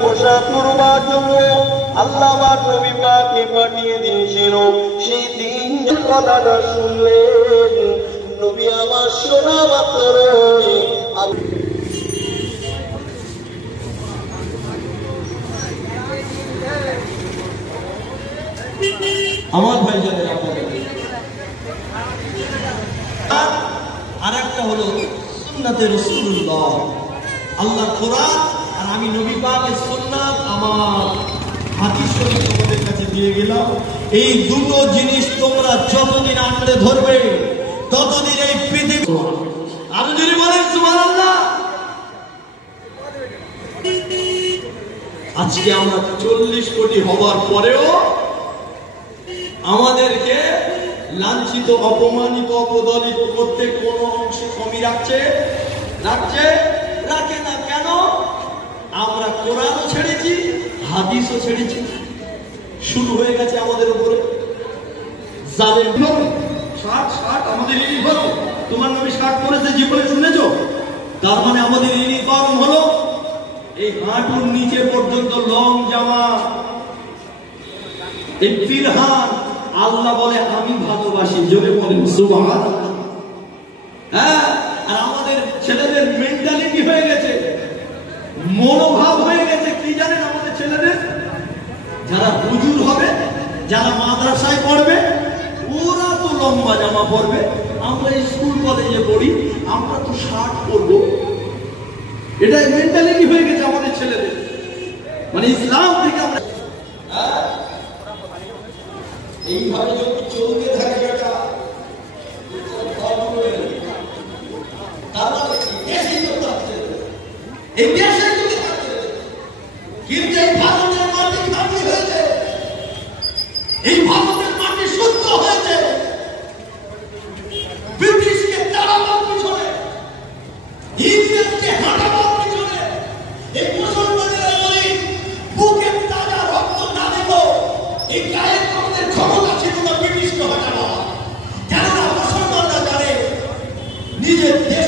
পোশাক করবার জন্য আল্লাহ পাক নবী পাককে পাঠিয়ে দিয়েছিল। সেই দিন কথাটা শুনলেন, নবী আমার শোনা মাত্র আমার ভাই যাদের আর একটা হলো সুন্নাতে রাসূলুল্লাহ, আল্লাহর কোরআন আর আমি নবী পাকের সুন্নাত আমার হাদিস শরীফ তোমাদের কাছে দিয়ে গেলাম। এই দুটো জিনিস তোমরা যতদিন আঁকড়ে ধরবে ততদিন এই পৃথিবী। আরো যদি বলেন সুবহানাল্লাহ। আজকে আমরা 40 কোটি হওয়ার পরেও আমাদেরকে লাঞ্ছিত, অপমানিত, অপদলিত করতে কোন অংশে কমি রাখছে রাখে না। কেন? আমরা কোরআনও ছেড়েছি, হাদিসও ছেড়েছি। শুরু হয়ে গেছে আমাদের উপরে জালেম। 60 আমাদের ইউনিফর্ম, তোমার নবী 60 পরেছে জীবনে শুনেছো? তার মানে আমাদের ইউনিফর্ম হলো এই হাঁটুর নিচে পর্যন্ত লং জামা। এই ফিরহান আল্লাহ বলে আমি ভালোবাসি, জোরে বলেন সুবহানাল্লাহ। হ্যাঁ, আর আমাদের ছেলেদের মেন্টালিটি হয়ে গেছে, মনোভাব হয়ে গেছে কি জানেন? আমাদের ছেলেদের যারা হুজুর হবে, যারা মাদ্রাসায় পড়বে, ওরা তো লম্বা জামা পরবে। আমরা স্কুল কলেজে পড়ি, আমরা তো শার্ট পরবো। এটা মেন্টালিটি হয়ে গেছে আমাদের ছেলেদের। মানে ইসলাম থেকে আমরা এইভাবে যদি চলতে থাকে এটা এই দেশে যদি থাকে, কিন্তু এই ভারতের মাটি খাঁটি হয়েছে, এই ভারতের মাটি শুদ্ধ হয়েছে। ব্রিটিশকে তাড়াবার পিছনে, ইংরেজকে হাঁটাবার পিছনে এই মুসলমানেরা বলি বুকে তাজা রক্ত না দেব, এই গায়ের রক্তের ক্ষমতা ছিল না ব্রিটিশকে হটানো। কেননা মুসলমানরা জানে নিজের দেশ